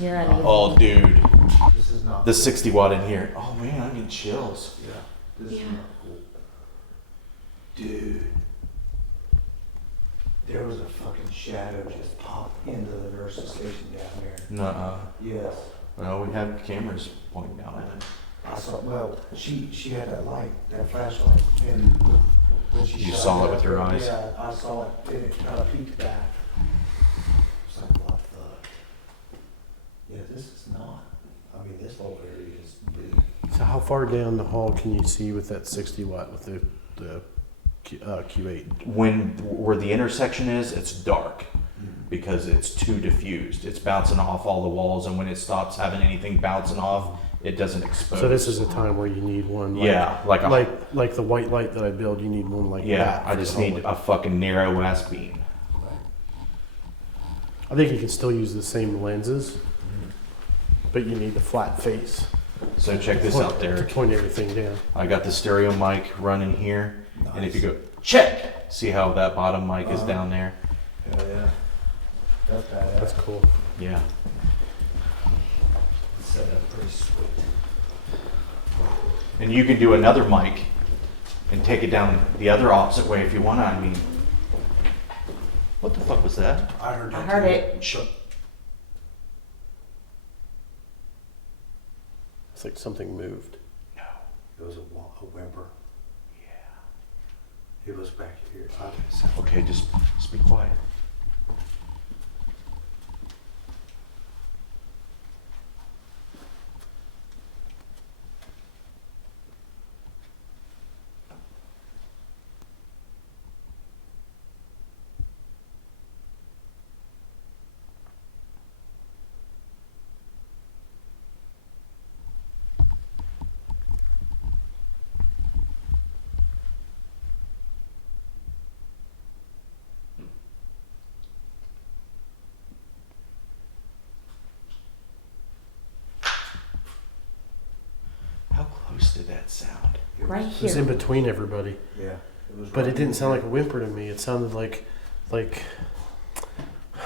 You're not even. Oh, dude. This is not The cool. 60 watt in here. Oh, man, I'm getting chills. Yeah, this is Yeah. not cool. Dude. There was a fucking shadow just popped into the nurse's station down there. Nuh-uh. Yes. Well, we have cameras pointing down at it. I saw, well, she had that light, that flashlight, and when she You shot saw it that, with your eyes? Yeah, I saw it, and it kind of peeked back. It's like, what the? Yeah, this is not, I mean, this whole area is big. So how far down the hall can you see with that 60 watt with the Q8? Where the intersection is, it's dark because it's too diffused. It's bouncing off all the walls, and when it stops having anything bouncing off, it doesn't expose. So this is a time where you need one. Like, yeah, like a like the white light that I build, you need one like yeah. that. I just need a fucking narrow ass beam. I think you can still use the same lenses, but you need the flat face. So check this Point- out, to Derek. point everything down. I got the stereo mic running here, and if you Nice. go check, see how that bottom mic is down there. Hell yeah. That's badass. That's cool. Yeah. Set up pretty sweet. And you can do another mic and take it down the other opposite way if you want to. I mean, what the fuck was that? I heard that. I heard too. it. Shut. It's like something moved. No. It was a whimper. Yeah. It was back here. Okay, just be quiet. How close did that sound? Right It was in here. between everybody, Yeah. It was but right it didn't sound like here. a whimper to me. It sounded like I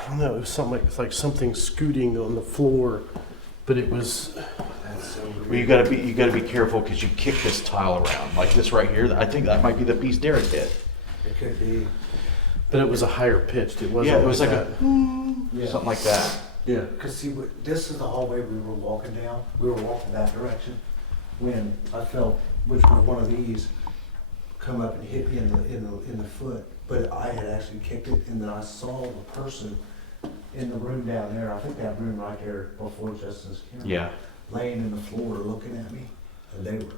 don't know. It was something like something scooting on the floor, but it was. That's so weird. Well, you gotta be careful because you kick this tile around like this right here. I think that might be the piece Derek hit. It could be. But it was a higher pitched. It wasn't. Yeah, it was like that. Yeah. something like that. Yeah. Because see, this is the hallway we were walking down. We were walking that direction when I felt which one of these come up and hit me in the foot. But I had actually kicked it, and then I saw the person in the room down there. I think that room right there before Justin's camera. Yeah. Laying in the floor looking at me, and they were